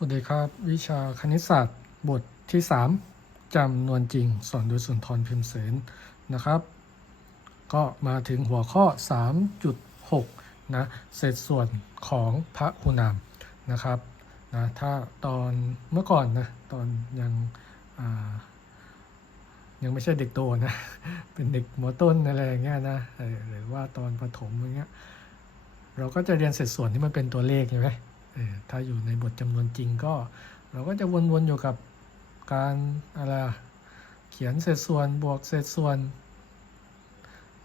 สวัสดีครับ วิชาคณิตศาสตร์บทที่ 3จำนวนจริง สอนโดยสุนทรพิมพ์เสนนะครับ ก็มาถึงหัวข้อ 3.6 นะเศษส่วนของพระคุณามนะครับนะถ้าตอนเมื่อก่อนนะ ตอนยังยังไม่ใช่เด็กโตนะ เป็นเด็กมอต้นอะไรอย่างเงี้ยนะหรือว่าตอนประถมอย่างเงี้ยเราก็จะเรียนเศษส่วนที่มันเป็นตัวเลขใช่ไหม ถ้าอยู่ในบทจำนวนจริงก็ เราก็จะวนๆอยู่กับการอะไรเขียนเศษส่วนบวกเศษส่วน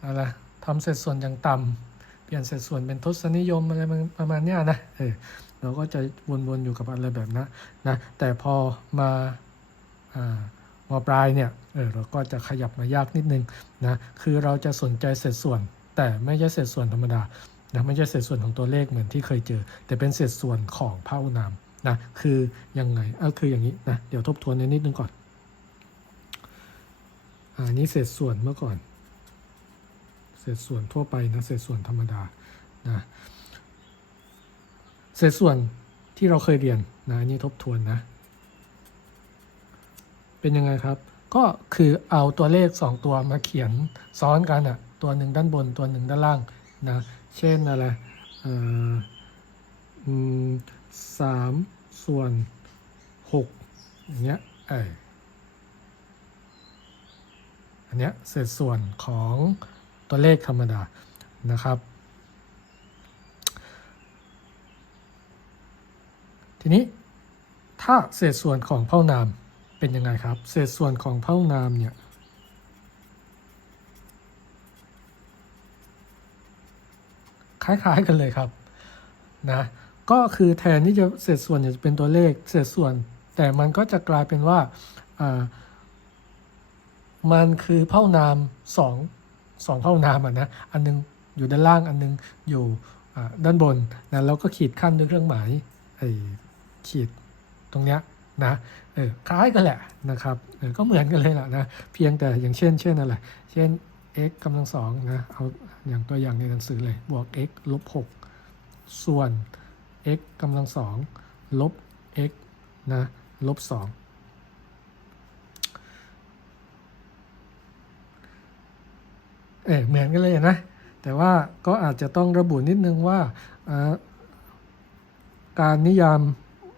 อะไรทำเศษส่วนอย่างต่ำเปลี่ยนเศษส่วนเป็นทศนิยมอะไรประมาณเนี้ยนะเออเราก็จะวนๆอยู่กับอะไรแบบนั้นนะแต่พอมาอ่ามปลายเนี่ยเออเราก็จะขยับมายากนิดนึงนะคือเราจะสนใจเศษส่วน แต่ไม่ใช่เศษส่วนธรรมดา นะไม่ใช่เศษส่วนของตัวเลขเหมือนที่เคยเจอ แต่เป็นเศษส่วนของพหุนามนะคือยังไงเออคืออย่างนี้นะเดี๋ยวทบทวนนิดนึงก่อนอันนี้เศษส่วนเมื่อก่อน เศษส่วนทั่วไปนะเศษส่วนธรรมดานะเศษส่วนที่เราเคยเรียนนะอันนี้ทบทวนนะ เป็นยังไงครับ ก็คือเอาตัวเลข 2 ตัวมาเขียนซ้อนกันอะตัวหนึ่งด้านบนตัวหนึ่งด้านล่างนะ เช่นอะไรอ่ออืมสามส่วนหกอย่างเงี้ยเอออันเนี้ยเศษส่วนของตัวเลขธรรมดานะครับ ทีนี้ถ้าเศษส่วนของเผ่านามเป็นยังไงครับ เศษส่วนของเผ่านามเนี่ย คล้าย ๆ กันเลยครับนะก็คือแทนที่จะเศษส่วนจะเป็นตัวเลขเศษส่วน แต่มันก็จะกลายเป็นว่ามันคือเผ่านามสองสองเผ่านามอะนะอันนึงอยู่ด้านล่างอันนึงอยู่ด้านบนนะแล้วก็ขีดขั้นด้วยเครื่องหมายไอ้ขีดตรงเนี้ยนะเออคล้ายกันแหละนะครับเออก็เหมือนกันเลยแหละนะเพียงแต่อย่างเช่น เช่นอะไรเช่น x กำลังสองนะ เอาอย่างตัวอย่างในหนังสือเลย บวก x ลบ 6 ส่วน x กำลังสองลบ x นะ ลบ 2 เออเหมือนกันเลยนะ แต่ว่าก็อาจจะต้องระบุนิดนึงว่า การนิยาม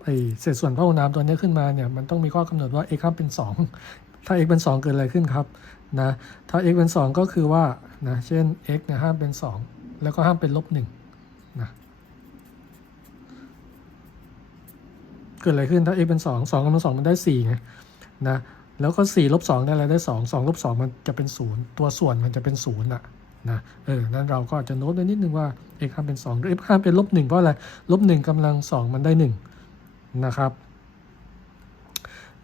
ไอเศษส่วนพหุนามตัวนี้ขึ้นมาเนี่ย มันต้องมีข้อกำหนดว่า x ห้ามเป็น 2 ถ้า x เป็น 2 เกิดอะไรขึ้นครับนะถ้า x เป็น 2 ก็คือว่านะเช่น x เนี่ยห้ามเป็น 2 แล้วก็ห้ามเป็นลบ1นะเกิดอะไรขึ้นถ้า x เป็น 2 2กำลัง2มันได้4ไงนะแล้วก็ 4 ลบ 2 ได้อะไรได้ 2 2 ลบ 2 มันจะเป็น 0 ตัวส่วนมันจะเป็น0อะนะเออนั้นเราก็อาจจะโน้ตไว้นิดนึงว่า x ห้ามเป็น2หรือ x ห้ามเป็นลบ1เพราะอะไรลบ1กำลัง 2 มันได้ 1 นะครับ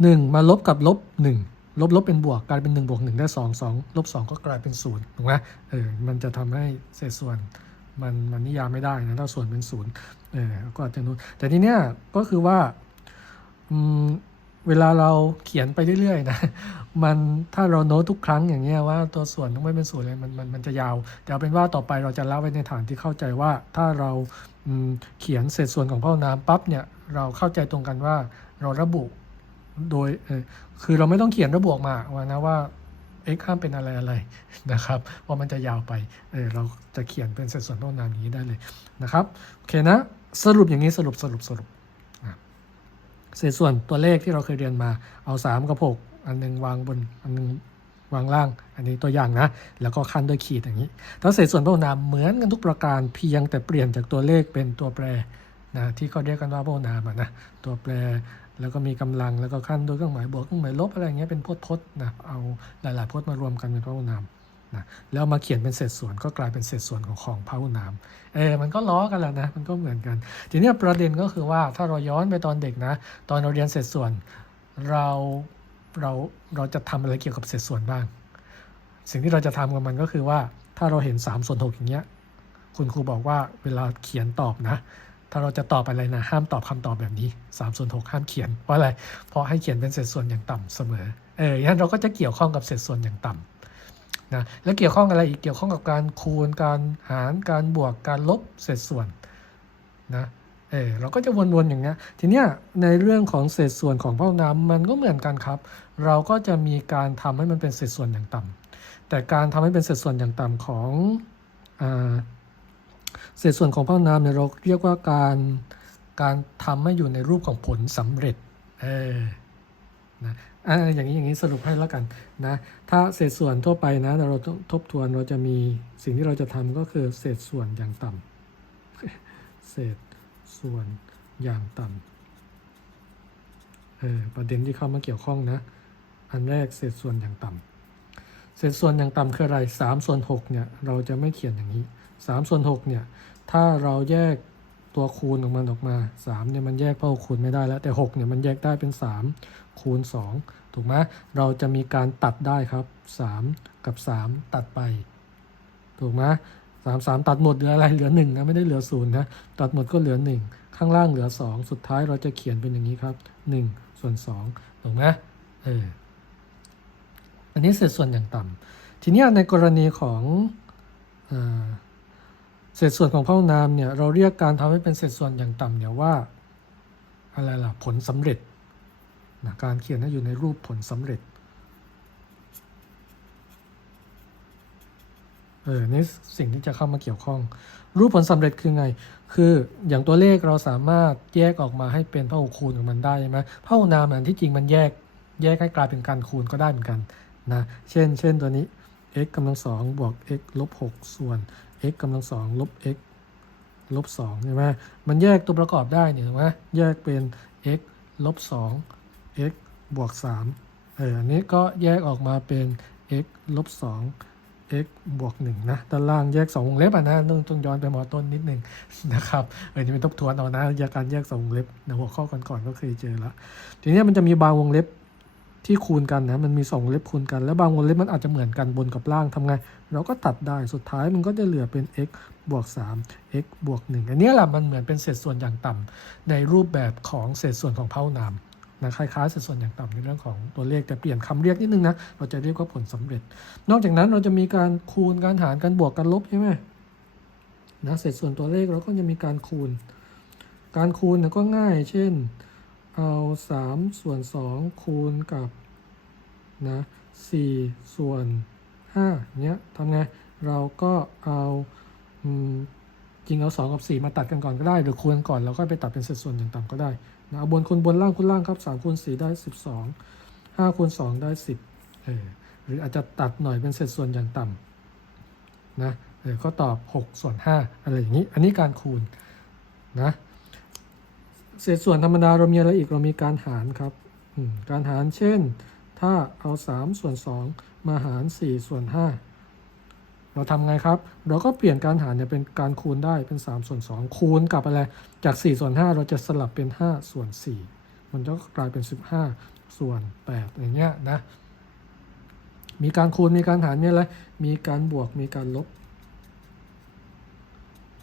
1 มาลบกับลบ1 ลบลบเป็นบวกกลายเป็น1บวก1ได้2 2ลบ2ก็กลายเป็น0ถูกไหมเออมันจะทำให้เศษส่วนมันมันนิยามไม่ได้นะถ้าส่วนเป็น0เออก็อาจจะนู้นแต่ทีเนี้ยก็คือว่าอืมเวลาเราเขียนไปเรื่อยๆนะมันถ้าเราโน้ตทุกครั้งอย่างเงี้ยว่าตัวส่วนต้องไม่เป็นศูนย์เลยมันมันมันจะยาว แต่เอาเป็นว่าต่อไปเราจะเล่าไว้ในฐานที่เข้าใจว่าถ้าเราเขียนเศษส่วนของเผ่าน้ำปั๊บเนี่ยเราเข้าใจตรงกันว่าเราระบุ โดยคือเราไม่ต้องเขียนระบุออกมาว่านะว่า x ห้ามเป็นอะไรอะไรนะครับเพราะมันจะยาวไปเเราจะเขียนเป็นเศษส่วนเผ่านามอย่างนี้ได้เลยนะครับโอเคนะสรุปอย่างนี้สรุปสรุปสรุปเศษส่วนตัวเลขที่เราเคยเรียนมาเอา 3 กับ 6 อันหนึงวางบนอันหนึงวางล่าง อันนี้ตัวอย่างนะ แล้วก็ขั้นด้วยขีดอย่างนี้ถ้าเศษส่วนพหุนามเหมือนกันทุกประการเพียงแต่เปลี่ยนจากตัวเลขเป็นตัวแปรนะที่เขาเรียกกันว่าพหุนามนะตัวแปร แล้วก็มีกำลังแล้วก็ขั้นด้วยเครื่องหมายบวกเครื่องหมายลบอะไรเงี้ยเป็นพจน์พจน์นะเอาหลาย ๆพจน์มารวมกันเป็นพหุนามนะแล้วมาเขียนเป็นเศษส่วนก็กลายเป็นเศษส่วนของของพหุนามเออมันก็ล้อกันแหละนะมันก็เหมือนกัน ทีนี้ประเด็นก็คือว่าถ้าเราย้อนไปตอนเด็กนะ ตอนเราเรียนเศษส่วนเราเราเราจะทำอะไรเกี่ยวกับเศษส่วนบ้าง สิ่งที่เราจะทำกับมันก็คือว่าถ้าเราเห็น3ส่วน6อย่างเงี้ยคุณครูบอกว่าเวลาเขียนตอบนะ ถ้าเราจะตอบอะไรนะห้ามตอบคำตอบแบบนี้3ส่วน6ห้ามเขียนเพราะอะไร เพราะให้เขียนเป็นเศษส่วนอย่างต่ำเสมอ เอองั้นเราก็จะเกี่ยวข้องกับเศษส่วนอย่างต่ำนะแล้วเกี่ยวข้องอะไรอีกเกี่ยวข้องกับการคูณการหารการบวกการลบเศษส่วนนะเออเราก็จะวนๆอย่างเงี้ยทีเนี้ยในเรื่องของเศษส่วนของพหุนามมันก็เหมือนกันครับ เราก็จะมีการทำให้มันเป็นเศษส่วนอย่างต่ำแต่การทำให้เป็นเศษส่วนอย่างต่ำของอ่า เศษส่วนของพหุนามเนี่ยเราเรียกว่าการการทำให้อยู่ในรูปของผลสำเร็จ เออนะอ่าอย่างนี้อย่างนี้สรุปให้แล้วกันนะ ถ้าเศษส่วนทั่วไปนะ เราต้องทบทวนเราจะมีสิ่งที่เราจะทำก็คือเศษส่วนอย่างต่ำเศษส่วนอย่างต่ำเออประเด็นที่เข้ามาเกี่ยวข้องนะ อันแรกเศษส่วนอย่างต่ำเศษส่วนอย่างต่ำคืออะไร3ส่วน6เนี่ยเราจะไม่เขียนอย่างนี้ 3ส่วน6เนี่ยถ้าเราแยกตัวคูณของมันออกมา3เนี่ยมันแยกพหุคูณไม่ได้แล้ว แต่6เนี่ยมันแยกได้เป็น 3 คูณ 2 ถูกไหมเราจะมีการตัดได้ครับ 3 กับ 3 ตัดไป ถูกไหมสามสามตัดหมดเหลืออะไรเหลือหนึ่งนะไม่ได้เหลือศูนย์นะตัดหมดก็เหลือหนึ่งข้างล่างเหลือสองสุดท้ายเราจะเขียนเป็นอย่างนี้ครับหนึ่งส่วนสองถูกไหมเอออันนี้เศษส่วนอย่างต่ำทีนี้ในกรณีของอ เศษส่วนของพหุนามเนี่ยเราเรียกการทำให้เป็นเศษส่วนอย่างต่ำเนี่ยว่าอะไรล่ะผลสำเร็จนะการเขียนให้อยู่ในรูปผลสำเร็จเออนี่สิ่งที่จะเข้ามาเกี่ยวข้อง รูปผลสำเร็จคือไง คืออย่างตัวเลขเราสามารถแยกออกมาให้เป็นพหุคูณของมันได้ใช่ไหมพหุนามอันที่จริงมันแยกแยกให้กลายเป็นการคูณก็ได้เหมือนกันนะเช่น เช่นตัวนี้ x กำลังสองบวก x ลบหกส่วน x กำลังสองลบ x ลบสองใช่ไหมมันแยกตัวประกอบได้เนี่ยถูกไหมแยกเป็น x ลบสอง x บวกสามเอออันนี้ก็แยกออกมาเป็น x ลบสอง x บวก1นะด้านล่างแยก 2 วงเล็บอะนะต้องต้องย้อนไปมอต้นนิดนึงนะครับเออนี่เป็นทบทวนเอานะยาการแยก 2 วงเล็บในหัวข้อก่อนๆก็เคยเจอละทีนี้มันจะมีบางวงเล็บ ที่คูณกันนะมันมี2วงเล็บคูณกัน แล้วบางวงเล็บมันอาจจะเหมือนกันบนกับล่างทำไง เราก็ตัดได้สุดท้ายมันก็จะเหลือเป็น x บวก3 x บวก1อันนี้แหละมันเหมือนเป็นเศษส่วนอย่างต่ำในรูปแบบของเศษส่วนของเผ่านามนะคล้ายๆเศษส่วนอย่างต่ำในเรื่องของตัวเลขแต่เปลี่ยนคำเรียกนิดนึงนะเราจะเรียกว่าผลสำเร็จ นอกจากนั้นเราจะมีการคูณการหารการบวกการลบใช่ไหมนะเศษส่วนตัวเลขเราก็จะมีการคูณ การคูณก็ง่าย เช่น เอา3ส่วน2คูณกับนะ4ส่วน5เนี้ยทำไง เราก็เอาจริงเอา2กับ4มาตัดกันก่อนก็ได้ หรือคูณก่อนแล้วก็ไปตัดเป็นเศษส่วนอย่างต่ำก็ได้นะเอาบนคูณบนล่างคูณล่างครับ3คูณ4ได้12 5คูณ2ได้10เออหรืออาจจะตัดหน่อยเป็นเศษส่วนอย่างต่ำนะเออก็ตอบ 6 ส่วน 5 อะไรอย่างนี้ อันนี้การคูณนะ เศษส่วนธรรมดาเรามีอะไรอีกเรามีการหารครับการหารเช่น ถ้าเอา 3 ส่วน 2 มาหาร 4 ส่วน 5 เราทำไงครับ เราก็เปลี่ยนการหารเนี่ยเป็นการคูณได้เป็น 3 ส่วน 2 คูณกับอะไรจาก 4 ส่วน 5 เราจะสลับเป็น 5 ส่วน 4 มันก็กลายเป็น 15 ส่วน 8 อย่างเงี้ยนะ มีการคูณมีการหารเนี่ยแหละมีการบวกมีการลบ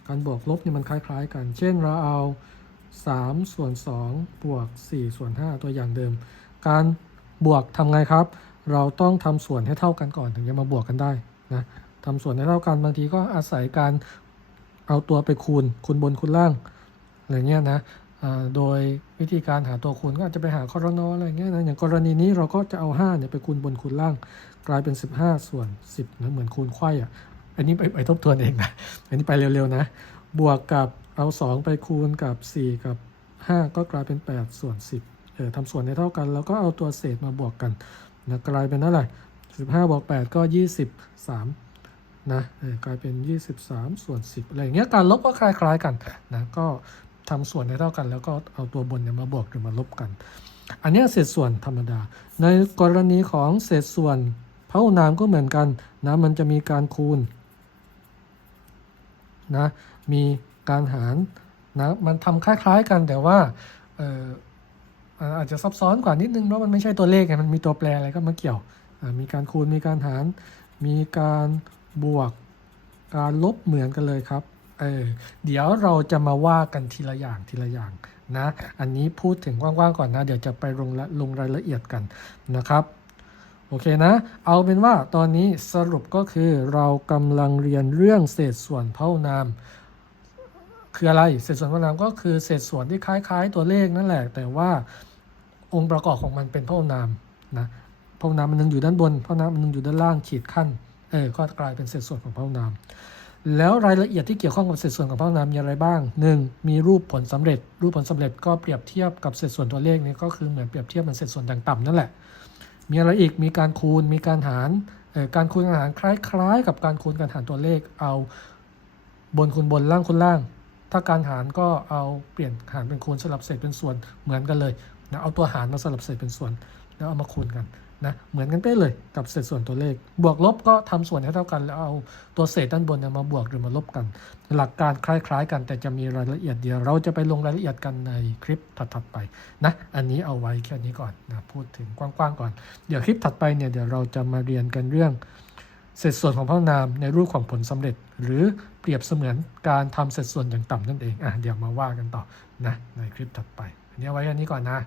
การบวกลบเนี่ยมันคล้าย ๆ กัน เช่นเราเอา 3 ส่วน 2 บวก 4 ส่วน 5 ตัวอย่างเดิม การบวกทำไงครับ เราต้องทำส่วนให้เท่ากันก่อนถึงจะมาบวกกันได้นะทำส่วนให้เท่ากันบางทีก็อาศัยการเอาตัวไปคูณ คูณบนคูณล่างอะไรเงี้ยนะโดยวิธีการหาตัวคูณก็อาจจะไปหาคอรนออะไรเงี้ยนะอย่างกรณีนี้เราก็จะเอา5เนี่ยไปคูณบนคูณล่าง กลายเป็น 15 ส่วน 10นะเหมือนคูณไข่อะอันนี้ไปไปทบทวนเองนะอันนี้ไปเร็วๆนะ บวกกับ เอา 2 ไปคูณกับ 4 กับ 5 ก็กลายเป็น 8 ส่วน 10เออทำส่วนให้เท่ากัน แล้วก็เอาตัวเศษมาบวกกันนะกลายเป็นเท่าไหร่15บวก8ก็ 23นะเออกลายเป็น 23 ส่วน 10อะไรอย่างเงี้ยการลบก็คล้าย ๆ กันนะก็ทำส่วนให้เท่ากัน แล้วก็เอาตัวบนเนี่ยมาบวกหรือมาลบกัน อันนี้เศษส่วนธรรมดา ในกรณีของเศษส่วนพหุนามก็เหมือนกันนะมันจะมีการคูณนะมี การหารนะมันทำคล้ายๆกันแต่ว่าเอออาจจะซับซ้อนกว่านิดนึงเพราะมันไม่ใช่ตัวเลขไงมันมีตัวแปรอะไรก็มาเกี่ยว มีการคูณมีการหาร มีการบวกการลบเหมือนกันเลยครับเออเดี๋ยวเราจะมาว่ากันทีละอย่างทีละอย่างนะ อันนี้พูดถึงกว้างๆก่อนนะ เดี๋ยวจะไปลงลงรายละเอียดกันนะครับ โอเคนะ เอาเป็นว่าตอนนี้สรุปก็คือเรากำลังเรียนเรื่องเศษส่วนเผ่านาม คืออะไรเศษส่วนพหุนามก็คือเศษส่วนที่คล้าย ๆ ตัวเลขนั่นแหละ แต่ว่าองค์ประกอบของมันเป็นพหุนามนะพหุนามมันหนึงอยู่ด้านบนพหุนามมันหนึงอยู่ด้านล่างขีดขั้นเออก็กลายเป็นเศษส่วนของพหุนาม แล้วรายละเอียดที่เกี่ยวข้องกับเศษส่วนของพหุนามมีอะไรบ้าง 1. มีรูปผลสำเร็จ รูปผลสำเร็จก็เปรียบเทียบกับเศษส่วนตัวเลขนี่ก็คือเหมือนเปรียบเทียบเป็นเศษส่วนต่างๆนั่นแหละ มีอะไรอีกมีการคูณมีการหารเออการคูณการหารคล้าย ๆ กับการคูณการหารตัวเลขเอาบนคูณบนล่างคูณล่าง ถ้าการหารก็เอาเปลี่ยนหารเป็นคูณสลับเศษเป็นส่วนเหมือนกันเลยนะเอาตัวหารมาสลับเศษเป็นส่วน แล้วเอามาคูณกันนะเหมือนกันเป๊ะเลยกับเศษส่วนตัวเลข บวกลบก็ทำส่วนให้เท่ากัน แล้วเอาตัวเศษด้านบนมาบวกหรือมาลบกัน หลักการคล้าย ๆ กันแต่จะมีรายละเอียดเดียว เราจะไปลงรายละเอียดกันในคลิปถัดๆไปนะอันนี้เอาไว้แค่นี้ก่อนนะพูดถึงกว้างๆก่อน เดี๋ยวคลิปถัดไปเนี่ยเดี๋ยวเราจะมาเรียนกันเรื่อง เศษส่วนของพหุนามในรูปของผลสำเร็จ หรือเปรียบเสมือนการทำเศษส่วนอย่างต่ำนั่นเองอะเดี๋ยวมาว่ากันต่อนะในคลิปถัดไปอันนี้ไว้แค่นี้ก่อนนะ